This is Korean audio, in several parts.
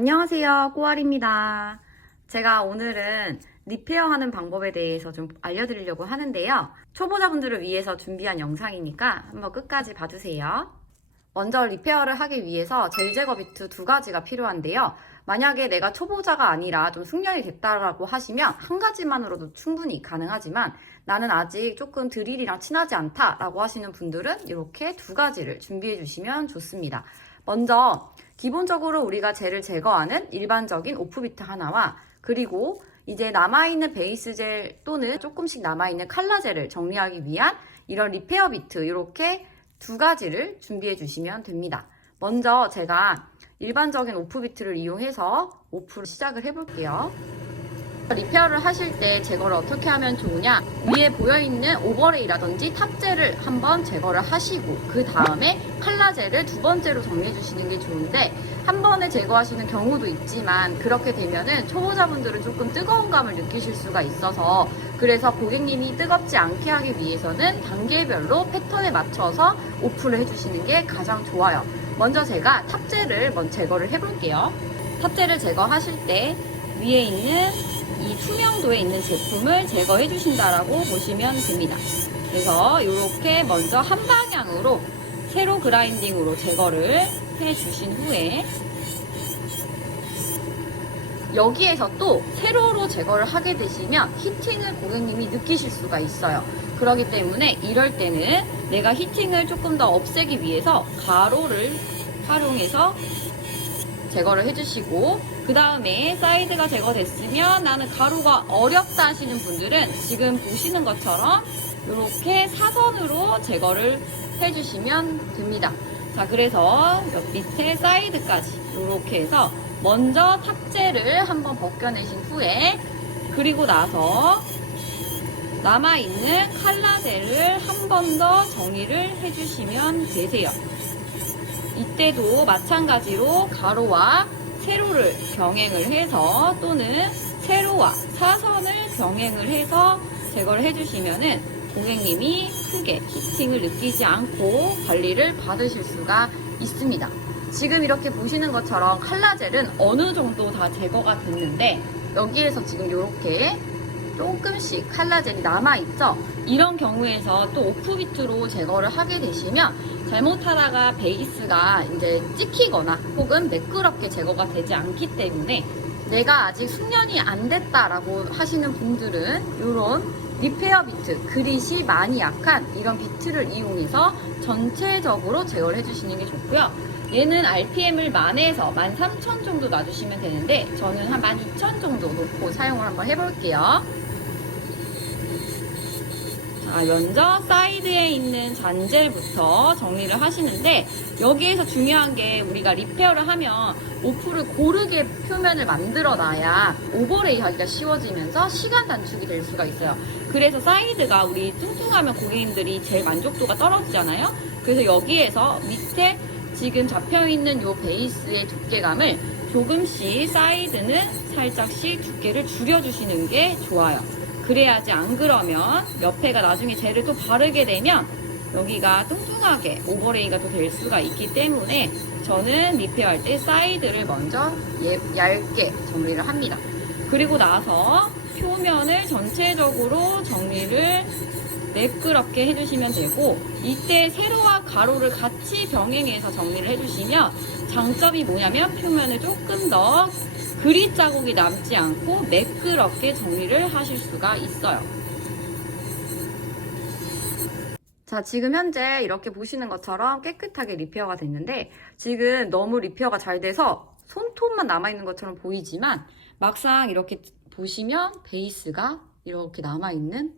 안녕하세요, 꼬알입니다. 제가 오늘은 리페어하는 방법에 대해서 좀 알려드리려고 하는데요. 초보자분들을 위해서 준비한 영상이니까 한번 끝까지 봐주세요. 먼저 리페어를 하기 위해서 젤 제거 비트 두 가지가 필요한데요. 만약에 내가 초보자가 아니라 좀 숙련이 됐다라고 하시면 한 가지만으로도 충분히 가능하지만 나는 아직 조금 드릴이랑 친하지 않다라고 하시는 분들은 이렇게 두 가지를 준비해 주시면 좋습니다. 먼저 기본적으로 우리가 젤을 제거하는 일반적인 오프비트 하나와 그리고 이제 남아있는 베이스 젤 또는 조금씩 남아있는 칼라젤을 정리하기 위한 이런 리페어 비트 이렇게 두 가지를 준비해 주시면 됩니다. 먼저 제가 일반적인 오프비트를 이용해서 오프를 시작을 해볼게요. 리페어를 하실 때 제거를 어떻게 하면 좋으냐, 위에 보여있는 오버레이라든지 탑젤을 한번 제거를 하시고 그 다음에 칼라젤을 두 번째로 정리해 주시는 게 좋은데, 한 번에 제거하시는 경우도 있지만 그렇게 되면은 초보자분들은 조금 뜨거운 감을 느끼실 수가 있어서, 그래서 고객님이 뜨겁지 않게 하기 위해서는 단계별로 패턴에 맞춰서 오프를 해주시는 게 가장 좋아요. 먼저 제가 탑젤을 먼저 제거를 해볼게요. 탑젤을 제거하실 때 위에 있는 이 투명도에 있는 제품을 제거해 주신다라고 보시면 됩니다. 그래서 이렇게 먼저 한 방향으로 세로 그라인딩으로 제거를 해 주신 후에 여기에서 또 세로로 제거를 하게 되시면 히팅을 고객님이 느끼실 수가 있어요. 그렇기 때문에 이럴 때는 내가 히팅을 조금 더 없애기 위해서 가로를 활용해서 제거를 해주시고, 그 다음에 사이드가 제거됐으면 나는 가로가 어렵다 하시는 분들은 지금 보시는 것처럼 이렇게 사선으로 제거를 해주시면 됩니다. 자, 그래서 옆 밑에 사이드까지 이렇게 해서 먼저 탑젤을 한번 벗겨내신 후에, 그리고 나서 남아있는 칼라젤을 한 번 더 정리를 해주시면 되세요. 이때도 마찬가지로 가로와 세로를 병행을 해서 또는 세로와 사선을 병행을 해서 제거를 해주시면은 고객님이 크게 히팅을 느끼지 않고 관리를 받으실 수가 있습니다. 지금 이렇게 보시는 것처럼 칼라젤은 어느 정도 다 제거가 됐는데 여기에서 지금 이렇게 조금씩 칼라젤이 남아있죠? 이런 경우에서 또 오프비트로 제거를 하게 되시면 잘못하다가 베이스가 이제 찍히거나 혹은 매끄럽게 제거가 되지 않기 때문에 내가 아직 숙련이 안 됐다라고 하시는 분들은 이런 리페어 비트, 그릿이 많이 약한 이런 비트를 이용해서 전체적으로 제거를 해주시는 게 좋고요. 얘는 RPM을 만에서 13,000 정도 놔주시면 되는데 저는 한 12,000 정도 놓고 사용을 한번 해볼게요. 자, 먼저 사이드에 있는 잔젤부터 정리를 하시는데, 여기에서 중요한 게 우리가 리페어를 하면 오프를 고르게 표면을 만들어 놔야 오버레이 하기가 쉬워지면서 시간 단축이 될 수가 있어요. 그래서 사이드가 우리 뚱뚱하면 고객님들이 제일 만족도가 떨어지잖아요. 그래서 여기에서 밑에 지금 잡혀있는 이 베이스의 두께감을 조금씩 사이드는 살짝씩 두께를 줄여주시는 게 좋아요. 그래야지, 안 그러면 옆에가 나중에 젤을 또 바르게 되면 여기가 뚱뚱하게 오버레이가 또 될 수가 있기 때문에 저는 리페어할 때 사이드를 먼저 얇게 정리를 합니다. 그리고 나서 표면을 전체적으로 정리를 매끄럽게 해주시면 되고, 이때 세로와 가로를 같이 병행해서 정리를 해주시면 장점이 뭐냐면 표면을 조금 더 그릿 자국이 남지 않고 매끄럽게 정리를 하실 수가 있어요. 자, 지금 현재 이렇게 보시는 것처럼 깨끗하게 리페어가 됐는데, 지금 너무 리페어가 잘 돼서 손톱만 남아있는 것처럼 보이지만 막상 이렇게 보시면 베이스가 이렇게 남아있는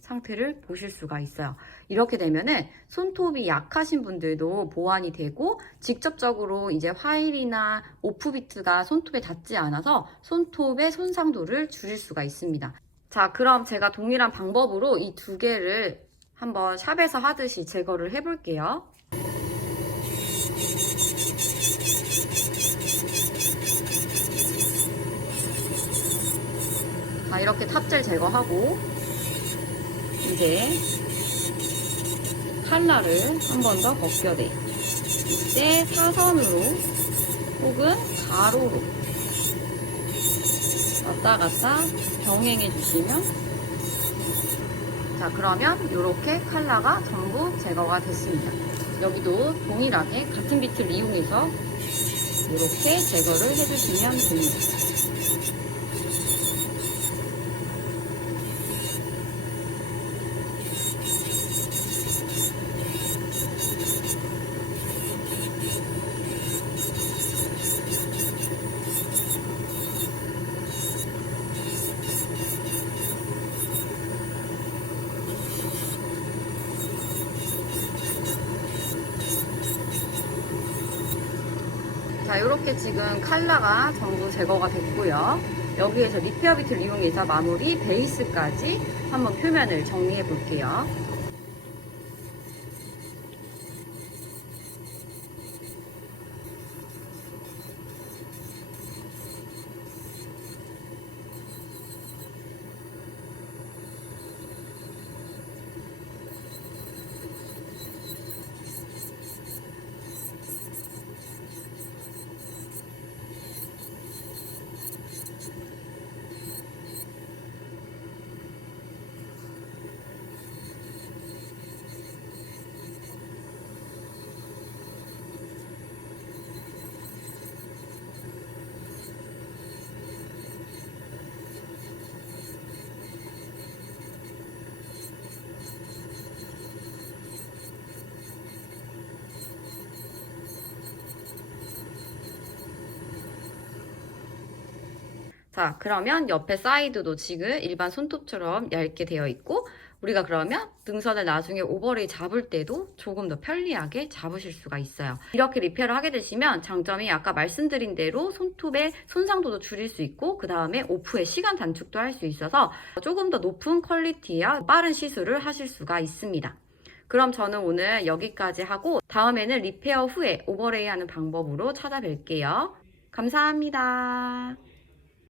상태를 보실 수가 있어요. 이렇게 되면은 손톱이 약하신 분들도 보완이 되고, 직접적으로 이제 화일이나 오프비트가 손톱에 닿지 않아서 손톱의 손상도를 줄일 수가 있습니다. 자, 그럼 제가 동일한 방법으로 이 두 개를 한번 샵에서 하듯이 제거를 해볼게요. 자, 이렇게 탑젤 제거하고 이제 칼라를 한 번 더 벗겨내. 이때 사선으로 혹은 가로로 왔다 갔다 병행해 주시면, 자, 그러면 이렇게 컬러가 전부 제거가 됐습니다. 여기도 동일하게 같은 비트를 이용해서 이렇게 제거를 해주시면 됩니다. 자, 이렇게 지금 컬러가 전부 제거가 됐고요. 여기에서 리페어 비트를 이용해서 마무리 베이스까지 한번 표면을 정리해 볼게요. 자, 그러면 옆에 사이드도 지금 일반 손톱처럼 얇게 되어 있고, 우리가 그러면 등선을 나중에 오버레이 잡을 때도 조금 더 편리하게 잡으실 수가 있어요. 이렇게 리페어를 하게 되시면 장점이 아까 말씀드린 대로 손톱의 손상도도 줄일 수 있고, 그 다음에 오프의 시간 단축도 할 수 있어서 조금 더 높은 퀄리티와 빠른 시술을 하실 수가 있습니다. 그럼 저는 오늘 여기까지 하고 다음에는 리페어 후에 오버레이 하는 방법으로 찾아뵐게요. 감사합니다.